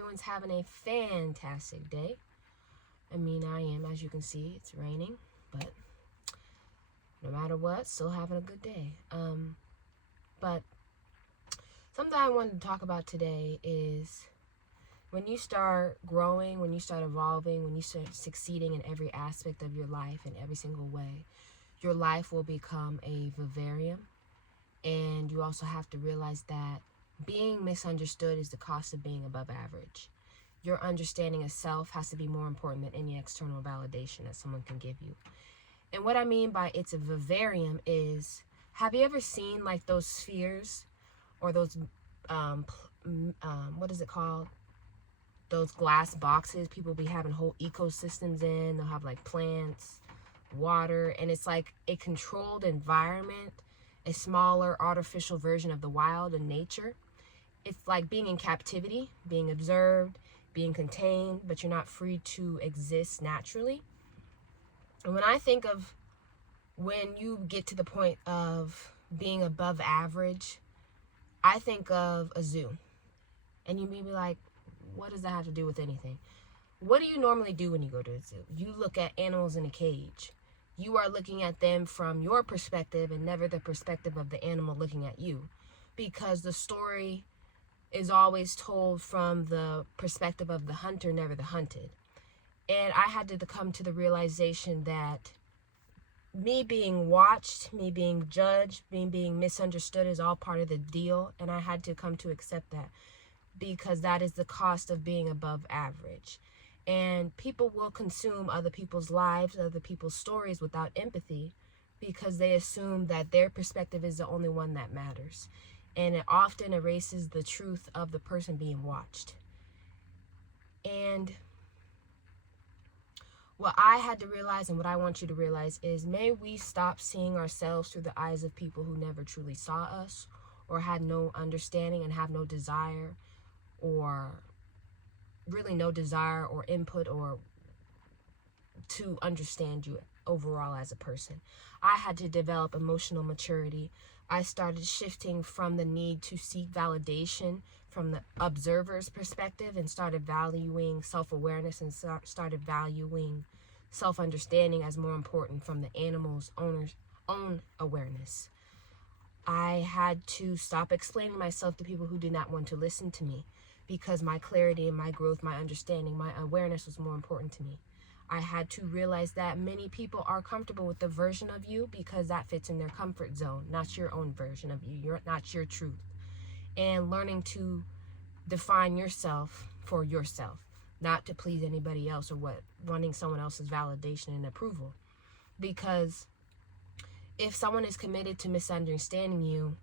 everyone's having a fantastic day. I mean, I am, as you can see, it's raining, but no matter what, still having a good day. But something I wanted to talk about today is when you start growing, when you start evolving, when you start succeeding in every aspect of your life in every single way, your life will become a vivarium. And you also have to realize that being misunderstood is the cost of being above average. Your understanding of self has to be more important than any external validation that someone can give you. And what I mean by it's a vivarium is, have you ever seen like those spheres or those, what is it called? Those glass boxes people be having whole ecosystems in. They'll have like plants, water, and it's like a controlled environment, a smaller artificial version of the wild and nature. It's like being in captivity, being observed, being contained, but you're not free to exist naturally. And when I think of when you get to the point of being above average, I think of a zoo. And you may be like, what does that have to do with anything? What do you normally do when you go to a zoo? You look at animals in a cage. You are looking at them from your perspective and never the perspective of the animal looking at you, because the story is always told from the perspective of the hunter, never the hunted. And I had to come to the realization that me being watched, me being judged, me being misunderstood is all part of the deal. And I had to come to accept that, because that is the cost of being above average. And people will consume other people's lives, other people's stories without empathy, because they assume that their perspective is the only one that matters. And it often erases the truth of the person being watched. And what I had to realize, and what I want you to realize, is may we stop seeing ourselves through the eyes of people who never truly saw us, or had no understanding and have no desire, or really no desire or input or to understand you overall as a person. I had to develop emotional maturity. I started shifting from the need to seek validation from the observer's perspective and started valuing self-awareness and started valuing self-understanding as more important from the animal's owner's own awareness. I had to stop explaining myself to people who did not want to listen to me, because my clarity and my growth, my understanding, my awareness was more important to me. I had to realize that many people are comfortable with the version of you because that fits in their comfort zone, not your own version of you, not your truth. And learning to define yourself for yourself, not to please anybody else or wanting someone else's validation and approval. Because if someone is committed to misunderstanding you,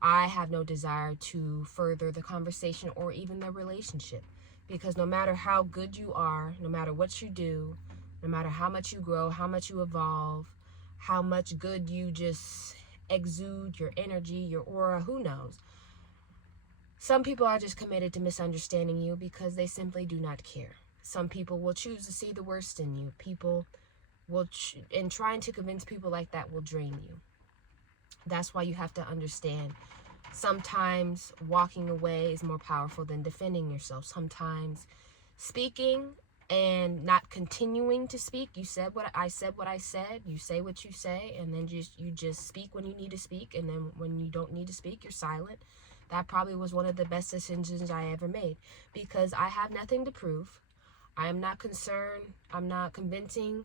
I have no desire to further the conversation or even the relationship, because no matter how good you are, no matter what you do, no matter how much you grow, how much you evolve, how much good you just exude, your energy, your aura, who knows? Some people are just committed to misunderstanding you because they simply do not care. Some people will choose to see the worst in you. People will, and trying to convince people like that will drain you. That's why you have to understand, sometimes walking away is more powerful than defending yourself. Sometimes speaking and not continuing to speak. You said what I said, you say what you say, and then you just speak when you need to speak, and then when you don't need to speak, you're silent. That probably was one of the best decisions I ever made, because I have nothing to prove. I am not concerned, I'm not convincing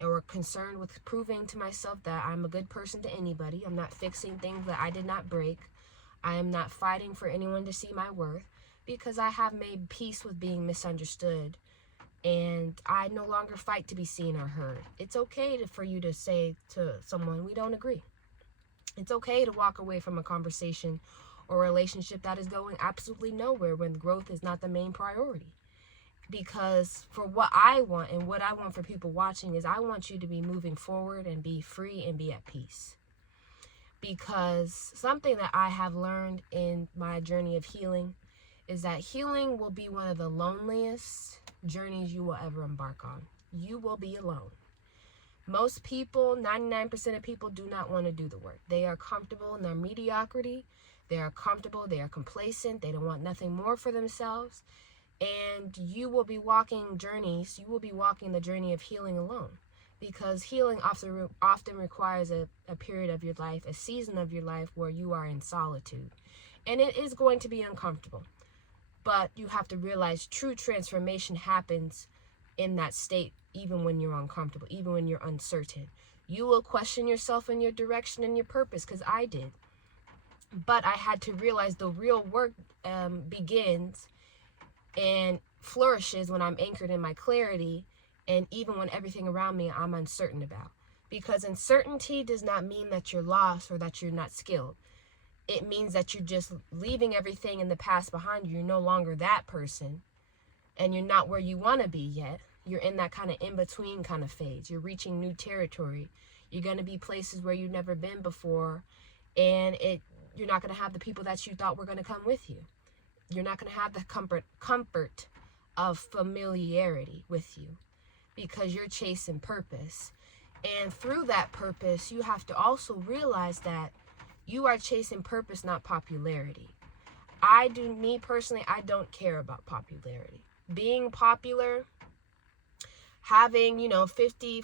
or concerned with proving to myself that I'm a good person to anybody. I'm not fixing things that I did not break. I am not fighting for anyone to see my worth, because I have made peace with being misunderstood, and I no longer fight to be seen or heard. It's okay for you to say to someone, we don't agree. It's okay to walk away from a conversation or relationship that is going absolutely nowhere when growth is not the main priority. Because for what I want, and what I want for people watching, is I want you to be moving forward and be free and be at peace. Because something that I have learned in my journey of healing is that healing will be one of the loneliest journeys you will ever embark on. You will be alone. Most people, 99% of people, do not want to do the work. They are comfortable in their mediocrity. They are comfortable. They are complacent. They don't want nothing more for themselves. And you will be walking journeys. You will be walking the journey of healing alone, because healing often requires a period of your life, a season of your life where you are in solitude. And it is going to be uncomfortable. But you have to realize true transformation happens in that state, even when you're uncomfortable, even when you're uncertain. You will question yourself and your direction and your purpose, because I did. But I had to realize the real work begins and flourishes when I'm anchored in my clarity, and even when everything around me I'm uncertain about. Because uncertainty does not mean that you're lost or that you're not skilled. It means that you're just leaving everything in the past behind you. You're no longer that person, and you're not where you want to be yet. You're in that kind of in-between kind of phase. You're reaching new territory. You're going to be places where you've never been before, and you're not going to have the people that you thought were going to come with you. You're not going to have the comfort of familiarity with you, because you're chasing purpose. And through that purpose, you have to also realize that you are chasing purpose, not popularity. Me personally, I don't care about popularity. Being popular, having, 50,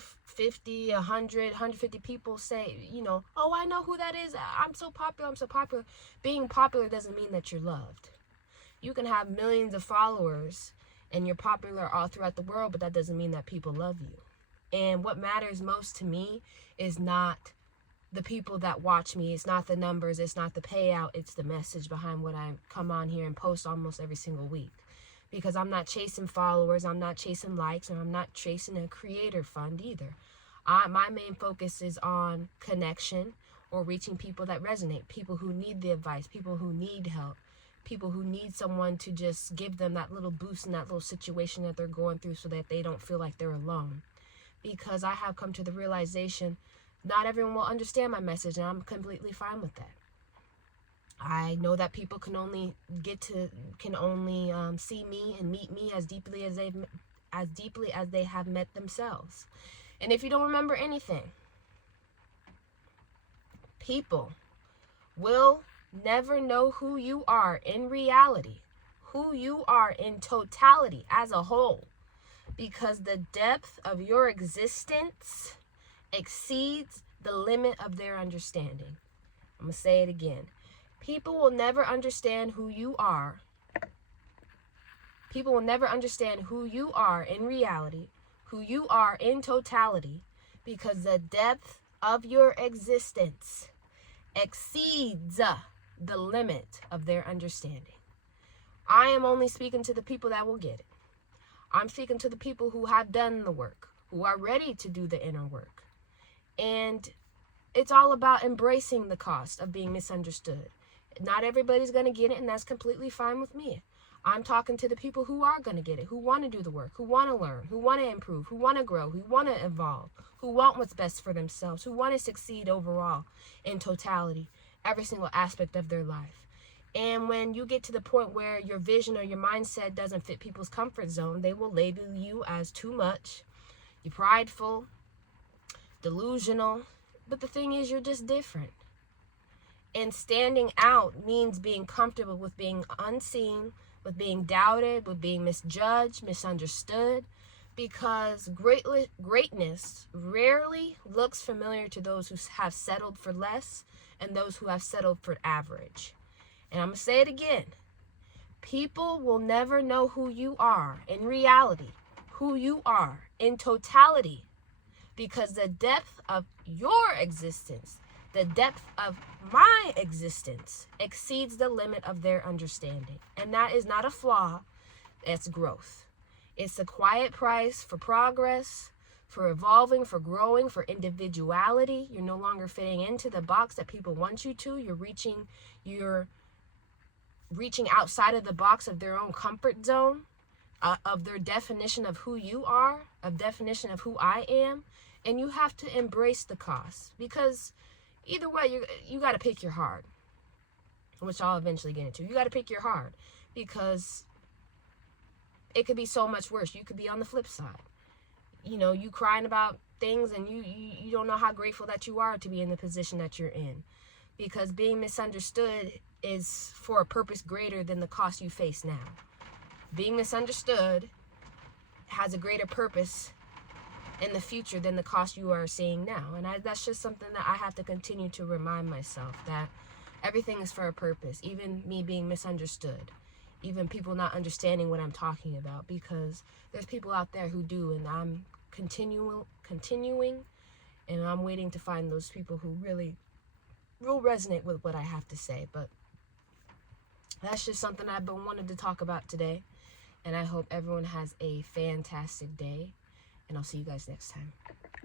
100, 150 people say, oh, I know who that is. I'm so popular. Being popular doesn't mean that you're loved. You can have millions of followers and you're popular all throughout the world, but that doesn't mean that people love you. And what matters most to me is not the people that watch me. It's not the numbers. It's not the payout. It's the message behind what I come on here and post almost every single week. Because I'm not chasing followers. I'm not chasing likes. And I'm not chasing a creator fund either. My main focus is on connection, or reaching people that resonate. People who need the advice. People who need help. People who need someone to just give them that little boost in that little situation that they're going through, so that they don't feel like they're alone. Because I have come to the realization not everyone will understand my message, and I'm completely fine with that. I know that people can only see me and meet me as deeply as they have met themselves. And if you don't remember anything, people will never know who you are in reality, who you are in totality as a whole, because the depth of your existence exceeds the limit of their understanding. I'm going to say it again. People will never understand who you are. People will never understand who you are in reality, who you are in totality, because the depth of your existence exceeds the limit of their understanding. I am only speaking to the people that will get it. I'm speaking to the people who have done the work, who are ready to do the inner work. And it's all about embracing the cost of being misunderstood. Not everybody's going to get it, and that's completely fine with me. I'm talking to the people who are going to get it, who want to do the work, who want to learn, who want to improve, who want to grow, who want to evolve, who want what's best for themselves, who want to succeed overall in totality, every single aspect of their life. And when you get to the point where your vision or your mindset doesn't fit people's comfort zone, they will label you as too much, you're prideful, delusional. But the thing is, you're just different. And standing out means being comfortable with being unseen, with being doubted, with being misjudged, misunderstood, because greatness rarely looks familiar to those who have settled for less and those who have settled for average. And I'm going to say it again. People will never know who you are in reality, who you are in totality, because the depth of your existence, the depth of my existence exceeds the limit of their understanding. And that is not a flaw, it's growth. It's a quiet price for progress, for evolving, for growing, for individuality. You're no longer fitting into the box that people want you to. You're reaching outside of the box of their own comfort zone, of their definition of who you are, of definition of who I am. And you have to embrace the cost, because either way, you got to pick your heart, which I'll eventually get into. You got to pick your heart, because it could be so much worse. You could be on the flip side. You crying about things, and you don't know how grateful that you are to be in the position that you're in, because being misunderstood is for a purpose greater than the cost you face now. being misunderstood has a greater purpose in the future than the cost you are seeing now. And that's just something that I have to continue to remind myself, that everything is for a purpose, even me being misunderstood, even people not understanding what I'm talking about, because there's people out there who do, and I'm continuing, and I'm waiting to find those people who really will resonate with what I have to say. But that's just something I've been wanting to talk about today, and I hope everyone has a fantastic day, and I'll see you guys next time.